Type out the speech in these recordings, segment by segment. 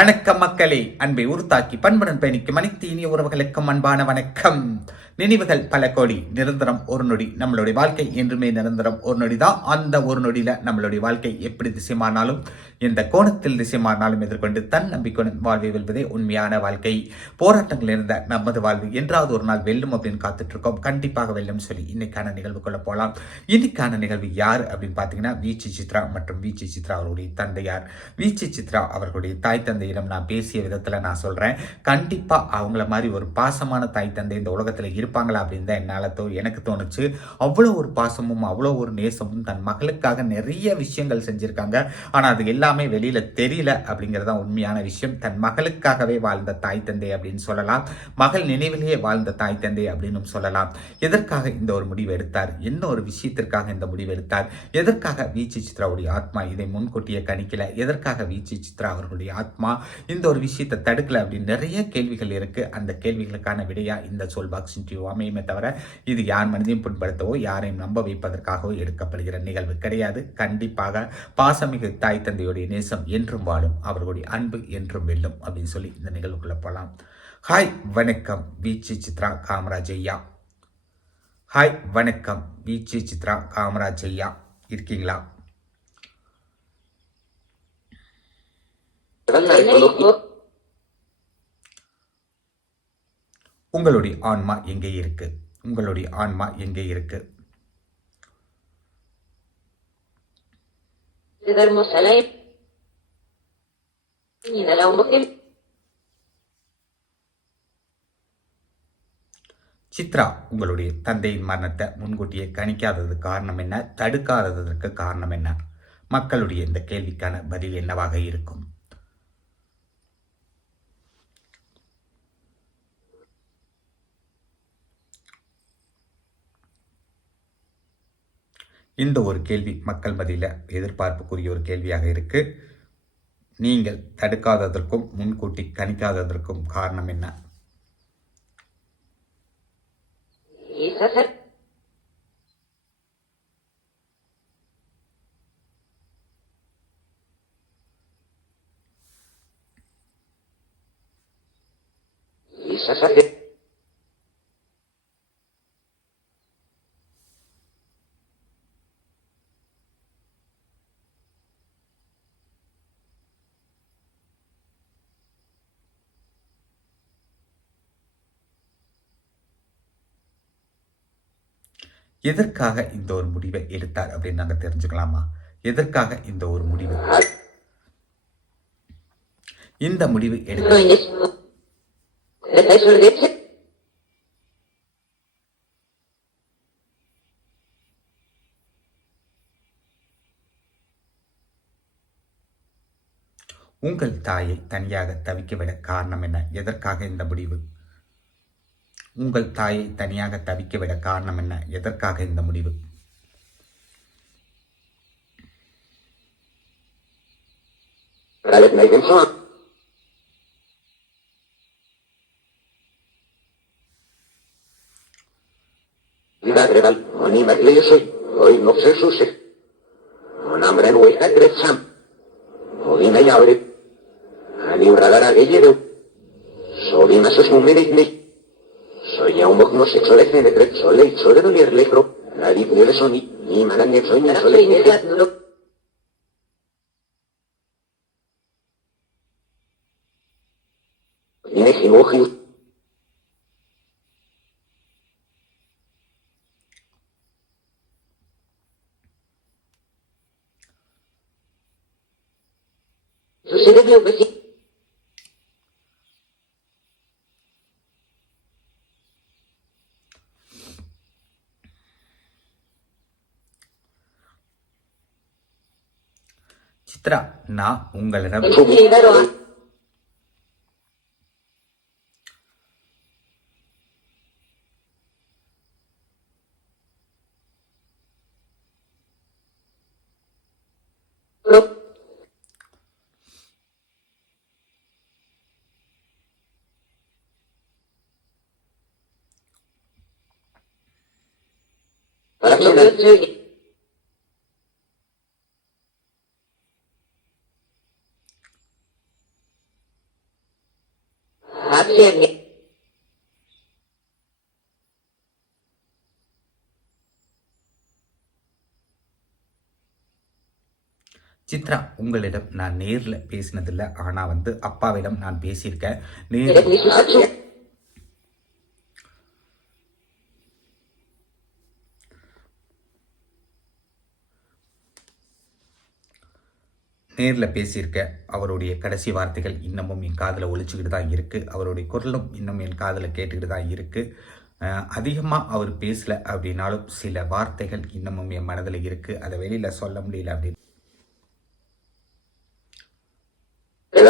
வணக்கம் மக்களே. அன்பை உருத்தாக்கி பண்புடன் பயணிக்கும் அனைத்து இனிய உறவுகளுக்கும் அன்பான வணக்கம். நினைவுகள் பல கோடி நிரந்தரம் ஒரு நொடி நம்மளுடைய வாழ்க்கை என்றுமே நிரந்தரம் ஒரு நொடி தான் அந்த ஒரு நொடியில நம்மளுடைய வாழ்க்கை எப்படி திசை மாறினாலும் எந்த கோணத்தில் திசை மாறினாலும் எதிர்கொண்டு தன் நம்பிக்கையுடன் வாழ்வை வெல்வதே உண்மையான வாழ்க்கை. போராட்டங்கள் இருந்த நமது வாழ்வு என்றாவது ஒரு நாள் வெல்லும் அப்படின்னு காத்துட்டு இருக்கோம் கண்டிப்பாக வெல்லும் சொல்லி இன்னைக்கான நிகழ்வுக்குள்ள போகலாம் இன்னைக்கான நிகழ்வு யார் அப்படின்னு பார்த்தீங்கன்னா வீச்சி சித்ரா மற்றும் வீச்சி சித்ரா அவருடைய தந்தையார். வீச்சி சித்ரா அவர்களுடைய தாய் தந்தை தந்தையிடம் நான் பேசிய விதத்தில் நான் சொல்கிறேன் கண்டிப்பாக அவங்கள மாதிரி ஒரு பாசமான தாய் தந்தை இந்த உலகத்தில் இருப்பாங்களா அப்படின்னு தான் என்னால் தோ எனக்கு தோணுச்சு. அவ்வளோ ஒரு பாசமும் அவ்வளோ ஒரு நேசமும் தன் மகளுக்காக நிறைய விஷயங்கள் செஞ்சுருக்காங்க. ஆனால் அது எல்லாமே வெளியில் தெரியல அப்படிங்கிறது தான் உண்மையான விஷயம். தன் மகளுக்காகவே வாழ்ந்த தாய் தந்தை அப்படின்னு சொல்லலாம். மகள் நினைவிலேயே வாழ்ந்த தாய் தந்தை அப்படின்னு சொல்லலாம். எதற்காக இந்த ஒரு முடிவு எடுத்தார்? என்ன ஒரு விஷயத்திற்காக இந்த முடிவு எடுத்தார்? எதற்காக வீச்சு சித்ராவுடைய ஆத்மா இதை முன்கூட்டியே கணிக்கல? எதற்காக வீச்சு சித்ரா அவர்களுடைய ஆத்மா இந்த ஒரு விஷயத்தை தடுக்கல அப்படின்னு நிறைய கேள்விகள் இருக்கு. அந்த கேள்விகளுக்கான விடையா இந்த சோல் பாக்ஸ் இன்டர்வியூ அமையுமே தவிர இது யார் மனதையும் புண்படுத்தவோ யாரையும் நம்ப வைப்பதற்காகவோ எடுக்கப்படுகிற நிகழ்வு கிடையாது. கண்டிப்பாக பாசமிகு தாய் தந்தையுடைய நேசம் என்றும் வாழும் அவர்களுடைய அன்பு என்றும் வெல்லும் அப்படின்னு சொல்லி இந்த நிகழ்வுக்குள்ள போகலாம் ஹாய் வணக்கம். வீச்சு சித்ரா காமராஜ் ஐயா. ஹாய் வணக்கம். வீச்சு சித்ரா காமராஜ் ஐயா. இருக்கீங்களா? உங்களுடைய ஆன்மா எங்கே இருக்கு? உங்களுடைய ஆன்மா எங்கே இருக்கு? சித்ரா உங்களுடைய தந்தையின் மரணத்தை முன்கூட்டியே கணிக்காதது காரணம் என்ன? தடுக்காததற்கு காரணம் என்ன? மக்களுடைய இந்த கேள்விக்கான பதில் என்னவாக இருக்கும்? இந்த ஒரு கேள்வி மக்கள் மத்தியில் எதிர்பார்ப்புக்குரிய ஒரு கேள்வியாக இருக்குது நீங்கள் தடுக்காததற்கும் முன்கூட்டி கணிக்காததற்கும் காரணம் என்ன? எதற்காக இந்த ஒரு முடிவை எடுத்தார் அப்படின்னு நாங்கள் தெரிஞ்சுக்கலாமா? எதற்காக இந்த ஒரு முடிவு? இந்த முடிவு எடுக்க உங்கள் தாயை தனியாக தவிக்கவிட காரணம் என்ன? எதற்காக இந்த முடிவு? உங்கள் தாயை தனியாக தவிக்க விட காரணம் என்ன எதற்காக இந்த முடிவு Soy nos exorecne de cret sole exore dolier legro, narib nere soni, ni manan exoin sole Chitra நான் உங்களிடம். Thank you. சித்ரா உங்களிடம் நான் நேர்ல பேசினதில்லை. ஆனா வந்து அப்பாவிடம் நான் பேசியிருக்கேன். நேர் நேரில் பேசியிருக்க அவருடைய கடைசி வார்த்தைகள் இன்னமும் என் காதில் ஒழிச்சுக்கிட்டு தான் இருக்குது அவருடைய குரலும் இன்னும் என் காதில் கேட்டுக்கிட்டு தான் இருக்குது அதிகமாக அவர் பேசலை அப்படின்னாலும் சில வார்த்தைகள் இன்னமும் என் மனதில் இருக்குது அதை வெளியில் சொல்ல முடியல அப்படின்னு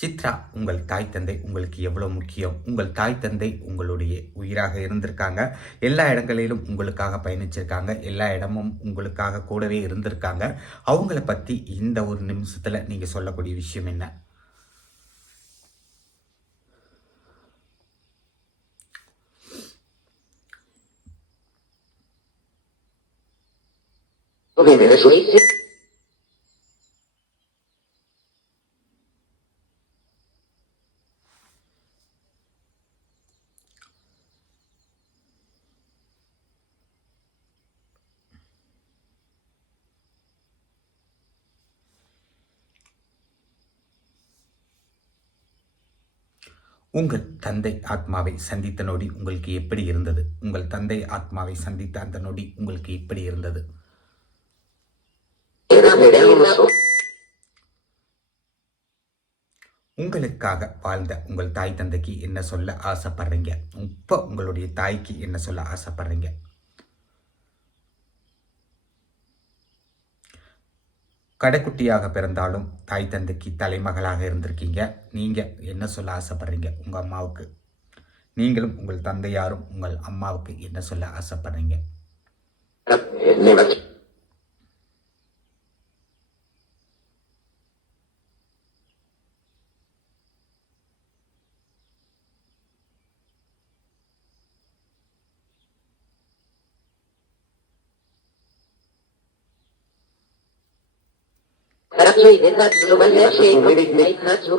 சித்ரா உங்கள் தாய் தந்தை உங்களுக்கு எவ்வளோ முக்கியம்? உங்கள் தாய் தந்தை உங்களுடைய உயிராக இருந்திருக்காங்க. எல்லா இடங்களிலும் உங்களுக்காக பயணிச்சிருக்காங்க. எல்லா இடமும் உங்களுக்காக கூடவே இருந்திருக்காங்க. அவங்கள பற்றி இந்த ஒரு நிமிஷத்தில் நீங்கள் சொல்லக்கூடிய விஷயம் என்ன? Viene de உங்கள் தந்தை ஆத்மாவை சந்தித்த நொடி உங்களுக்கு எப்படி இருந்தது? உங்கள் தந்தை ஆத்மாவை சந்தித்த அந்த நொடி உங்களுக்கு எப்படி இருந்தது? உங்களுக்காக வாழ்ந்த உங்கள் தாய் தந்தைக்கு என்ன சொல்ல ஆசைப்படுறீங்க? இப்போ உங்களுடைய தாய்க்கு என்ன சொல்ல ஆசைப்படுறீங்க? கடைக்குட்டியாக பிறந்தாலும் தாய் தந்தைக்கு தலைமகளாக இருந்திருக்கீங்க. நீங்கள் என்ன சொல்ல ஆசைப்பட்றீங்க உங்கள் அம்மாவுக்கு? நீங்களும் உங்கள் தந்தையாரும் உங்கள் அம்மாவுக்கு என்ன சொல்ல ஆசைப்படுறீங்க? Harapio y Vedra, de Ashe, Covid, Neitnat, No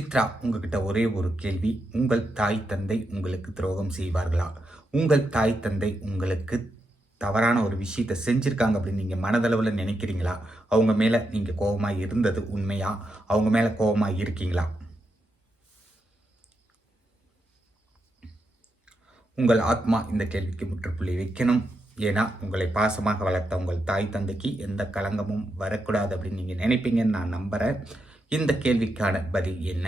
Chitra உங்ககிட்ட ஒரே ஒரு கேள்வி. உங்கள் தாய் தந்தை உங்களுக்கு துரோகம் செய்வார்களா? உங்கள் தாய் தந்தை உங்களுக்கு தவறான ஒரு விஷயத்தை செஞ்சுருக்காங்க அப்படின்னு நீங்கள் மனதளவில் நினைக்கிறீங்களா? அவங்க மேலே நீங்கள் கோபமாக இருந்தது உண்மையா? அவங்க மேலே கோபமாக இருக்கீங்களா? உங்கள் ஆத்மா இந்த கேள்விக்கு முற்றுப்புள்ளி வைக்கணும். ஏன்னா உங்களை பாசமாக வளர்த்த உங்கள் தாய் தந்தைக்கு எந்த களங்கமும் வரக்கூடாது அப்படின்னு நீங்கள் நினைப்பீங்கன்னு நான் நம்புகிறேன் இந்த கேள்விக்கான பதில் என்ன?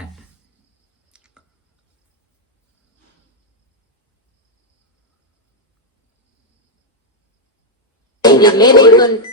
Que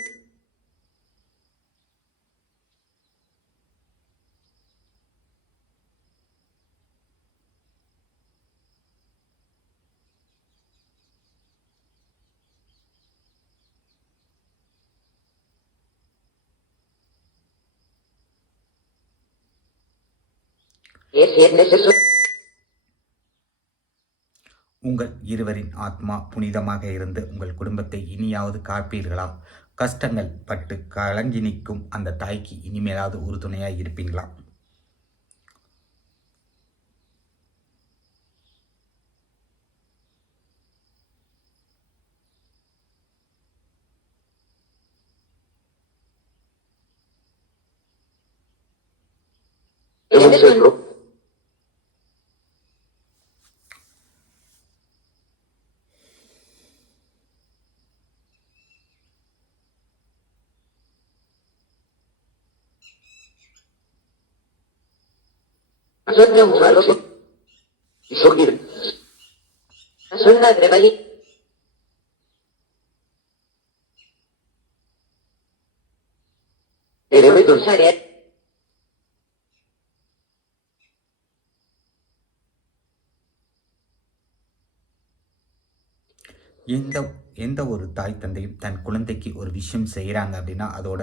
உங்கள் இருவரின் ஆத்மா புனிதமாக இருந்து உங்கள் குடும்பத்தை இனியாவது காப்பீர்களா கஷ்டங்கள் பட்டு கலங்கி நிற்கும் அந்த தாய்க்கு இனிமேலாவது உறுதுணையாக இருப்பீங்களா எந்த எந்த ஒரு தாய் தந்தையும் தன் குழந்தைக்கு ஒரு விஷயம் செய்கிறாங்க அப்படின்னா அதோட.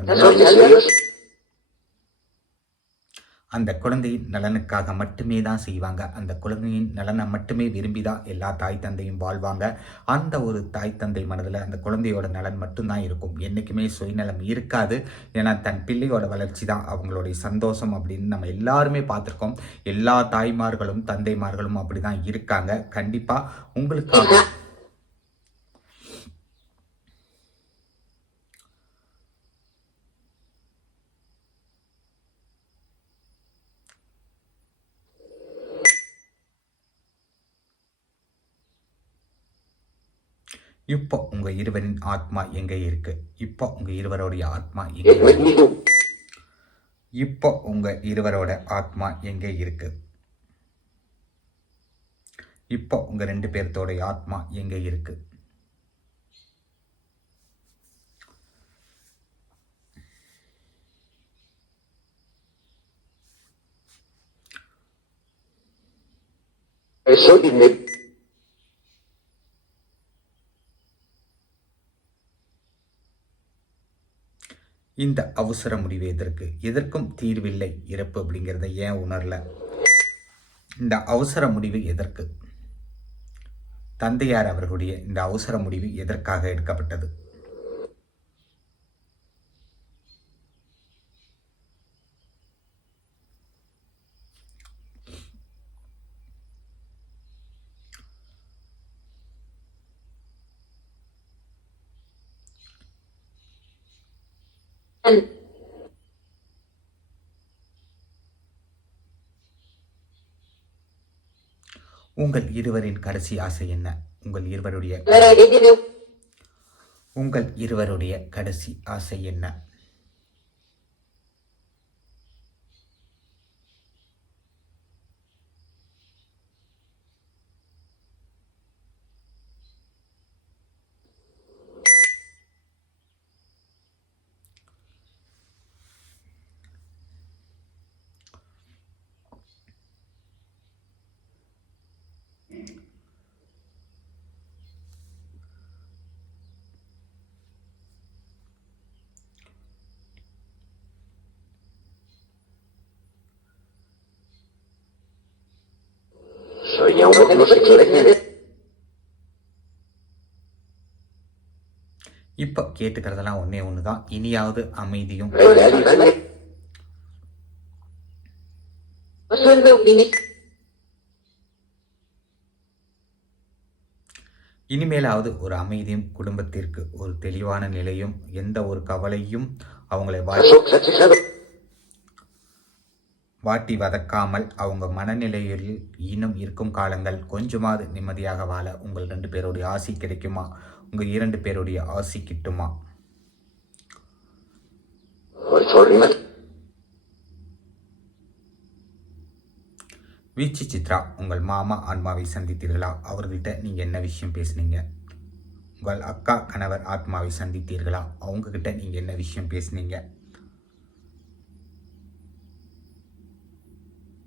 அந்த குழந்தையின் நலனுக்காக மட்டுமே தான் செய்வாங்க. அந்த குழந்தையின் நலனை மட்டுமே விரும்பி தான் எல்லா தாய் தந்தையும் வாழ்வாங்க. அந்த ஒரு தாய் தந்தை மனதில் அந்த குழந்தையோட நலன் மட்டும்தான் இருக்கும். என்றைக்குமே சுயநலம் இருக்காது. ஏன்னா தன் பிள்ளையோட வளர்ச்சி தான் அவங்களுடைய சந்தோஷம் அப்படின்னு நம்ம எல்லாருமே பார்த்துருக்கோம். எல்லா தாய்மார்களும் தந்தைமார்களும் அப்படி தான் இருக்காங்க. கண்டிப்பாக உங்களுக்காக இப்போ உங்க இருவரின் ஆத்மா எங்க இருக்கு இப்போ உங்க இருவருடைய ஆத்மா எங்க. இப்போ உங்க இருவரோட ஆத்மா எங்க இருக்கு இப்போ உங்க ரெண்டு பேர்த்தோடைய ஆத்மா எங்க இருக்கு Eso. இந்த அவசர முடிவு எதற்கு? எதற்கும் தீர்வில்லை இறப்பு அப்படிங்கிறத ஏன் உணரல? இந்த அவசர முடிவு எதற்கு? தந்தையார் அவர்களுடைய இந்த அவசர முடிவு எதற்காக எடுக்கப்பட்டது? உங்கள் இருவரின் கடைசி ஆசை என்ன? உங்கள் இருவருடைய உங்கள் இருவருடைய கடைசி ஆசை என்ன? Soy a uno இப்போ கேட்டுக்கிறதெல்லாம் ஒன்றே ஒன்று தான் இனியாவது அமைதியும். இனிமேலாவது ஒரு அமைதியும் குடும்பத்திற்கு ஒரு தெளிவான நிலையும் எந்த ஒரு கவலையும் அவங்களை வா வாட்டி வதக்காமல் அவங்க மனநிலையில் இன்னும் இருக்கும் காலங்கள் கொஞ்சமாவது நிம்மதியாக வாழ உங்கள் ரெண்டு பேருடைய ஆசி கிடைக்குமா? உங்கள் இரண்டு பேருடைய ஆசி கிட்டுமா? வீச்சி சித்ரா உங்கள் மாமா ஆன்மாவை சந்தித்தீர்களா? அவர்கிட்ட நீங்கள் என்ன விஷயம் பேசுனீங்க? உங்கள் அக்கா கணவர் ஆத்மாவை சந்தித்தீர்களா? அவங்கக்கிட்ட நீங்கள் என்ன விஷயம் பேசுனீங்க?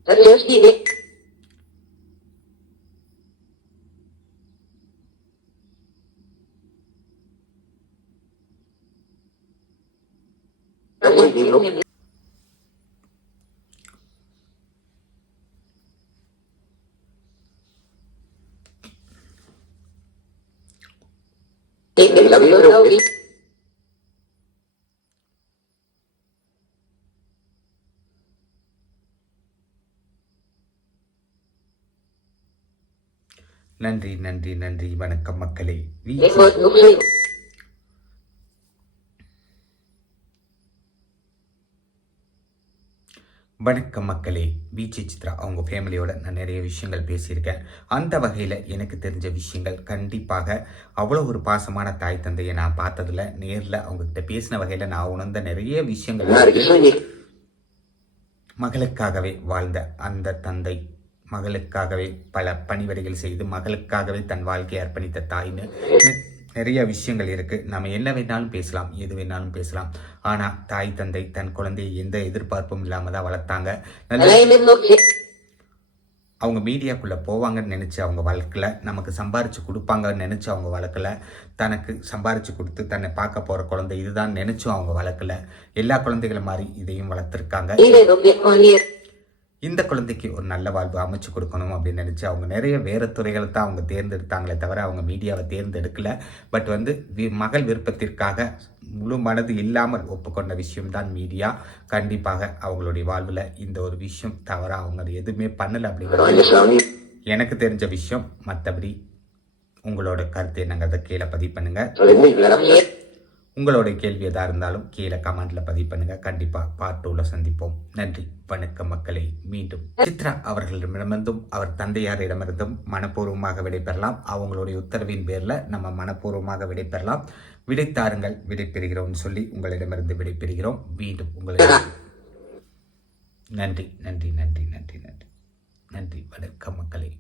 Terus. நன்றி நன்றி நன்றி. வணக்கம் மக்களே. வணக்கம் மக்களே. விஜய் சித்ரா அவங்க ஃபேமிலியோட நான் நிறைய விஷயங்கள் பேசியிருக்கேன். அந்த வகையில் எனக்கு தெரிஞ்ச விஷயங்கள் கண்டிப்பாக அவ்வளோ ஒரு பாசமான தாய் தந்தையை நான் பார்த்ததில்ல. நேரில் அவங்கக்கிட்ட பேசின வகையில் நான் உணர்ந்த நிறைய விஷயங்கள். மகளுக்காகவே வாழ்ந்த அந்த தந்தை மகளுக்காகவே பல பணிவடைகள் செய்து மகளுக்காகவே தன் வாழ்க்கையை அர்ப்பணித்த தாய்னு நிறைய விஷயங்கள் இருக்கு. நம்ம என்ன வேணாலும் பேசலாம் எது வேணாலும் பேசலாம். ஆனா தாய் தந்தை தன் குழந்தையை எந்த எதிர்பார்ப்பும் இல்லாம தான் வளர்த்தாங்க. நல்ல அவங்க மீடியாக்குள்ளே போவாங்கன்னு நினச்சி அவங்க வளர்க்கல. நமக்கு சம்பாரித்து கொடுப்பாங்கன்னு நினச்சி அவங்க வளர்க்கல. தனக்கு சம்பாரித்து கொடுத்து தன்னை பார்க்க போகிற குழந்தை இதுதான் நினச்சும் அவங்க வளர்க்கல. எல்லா குழந்தைகளை மாதிரி இதையும் வளர்த்துருக்காங்க. இந்த குழந்தைக்கு ஒரு நல்ல வாழ்வு அமைச்சு கொடுக்கணும் அப்படின்னு நினச்சி அவங்க நிறைய வேறு துறைகளை தான் அவங்க தேர்ந்தெடுத்தாங்களே தவிர அவங்க மீடியாவை தேர்ந்தெடுக்கல. பட் வந்து வி- மகள் விருப்பத்திற்காக முழு மனது இல்லாமல் ஒப்புக்கொண்ட விஷயம்தான் மீடியா. கண்டிப்பாக அவங்களுடைய வாழ்வில் இந்த ஒரு விஷயம் தவிர அவங்க எதுவுமே பண்ணலை அப்படிங்கிற Rogni sogni. எனக்கு தெரிஞ்ச விஷயம். மற்றபடி உங்களோட கருத்து என்னங்கிறத கீழே பதிவு பண்ணுங்க. Solenni la rapsa. உங்களோட கேள்வி எதாக இருந்தாலும் கீழே கமெண்ட்ல பதிவு பண்ணுங்க. கண்டிப்பா பார்ட் டூல சந்திப்போம். நன்றி. வணக்கம் மக்களே. மீண்டும் சித்ரா அவர்களிடமிருந்தும் அவர் தந்தையாரிடமிருந்தும் மனப்பூர்வமாக விடைபெறலாம். அவங்களுடைய உத்தரவின் பேர்ல நம்ம மனப்பூர்வமாக விடைபெறலாம். விடைத்தாருங்கள் விடைபெறுகிறோம்னு சொல்லி உங்களிடமிருந்து விடைபெறுகிறோம் மீண்டும் உங்களிடம் நன்றி. நன்றி. நன்றி. நன்றி. நன்றி. நன்றி. வணக்கம் மக்களே.